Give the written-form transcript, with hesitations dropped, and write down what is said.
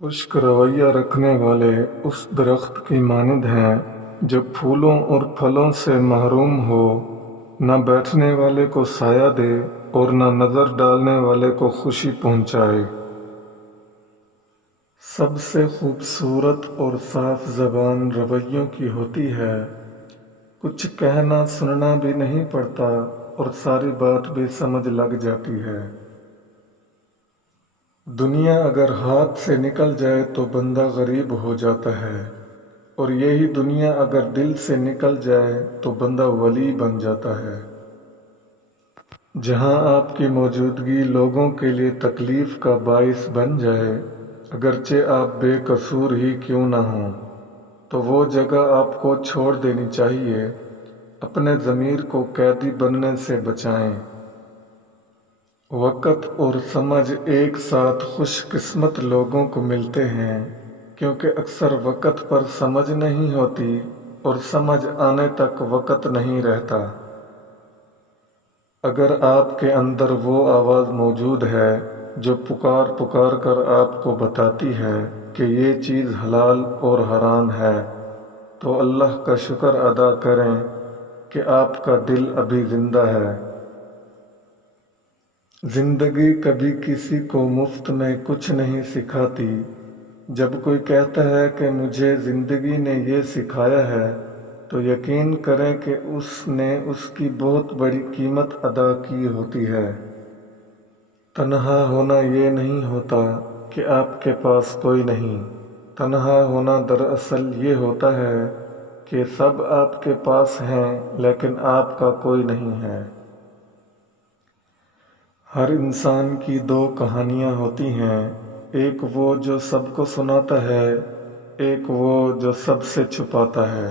خشک رویہ رکھنے والے اس درخت کی مانند ہیں جو پھولوں اور پھلوں سے محروم ہو، نہ بیٹھنے والے کو سایہ دے اور نہ نظر ڈالنے والے کو خوشی پہنچائے۔ سب سے خوبصورت اور صاف زبان رویوں کی ہوتی ہے، کچھ کہنا سننا بھی نہیں پڑتا اور ساری بات بھی سمجھ لگ جاتی ہے۔ دنیا اگر ہاتھ سے نکل جائے تو بندہ غریب ہو جاتا ہے، اور یہی دنیا اگر دل سے نکل جائے تو بندہ ولی بن جاتا ہے۔ جہاں آپ کی موجودگی لوگوں کے لیے تکلیف کا باعث بن جائے، اگرچہ آپ بے قصور ہی کیوں نہ ہوں، تو وہ جگہ آپ کو چھوڑ دینی چاہیے۔ اپنے ضمیر کو قیدی بننے سے بچائیں۔ وقت اور سمجھ ایک ساتھ خوش قسمت لوگوں کو ملتے ہیں، کیونکہ اکثر وقت پر سمجھ نہیں ہوتی اور سمجھ آنے تک وقت نہیں رہتا۔ اگر آپ کے اندر وہ آواز موجود ہے جو پکار پکار کر آپ کو بتاتی ہے کہ یہ چیز حلال اور حرام ہے، تو اللہ کا شکر ادا کریں کہ آپ کا دل ابھی زندہ ہے۔ زندگی کبھی کسی کو مفت میں کچھ نہیں سکھاتی۔ جب کوئی کہتا ہے کہ مجھے زندگی نے یہ سکھایا ہے، تو یقین کریں کہ اس نے اس کی بہت بڑی قیمت ادا کی ہوتی ہے۔ تنہا ہونا یہ نہیں ہوتا کہ آپ کے پاس کوئی نہیں، تنہا ہونا دراصل یہ ہوتا ہے کہ سب آپ کے پاس ہیں لیکن آپ کا کوئی نہیں ہے۔ ہر انسان کی دو کہانیاں ہوتی ہیں، ایک وہ جو سب کو سناتا ہے، ایک وہ جو سب سے چھپاتا ہے۔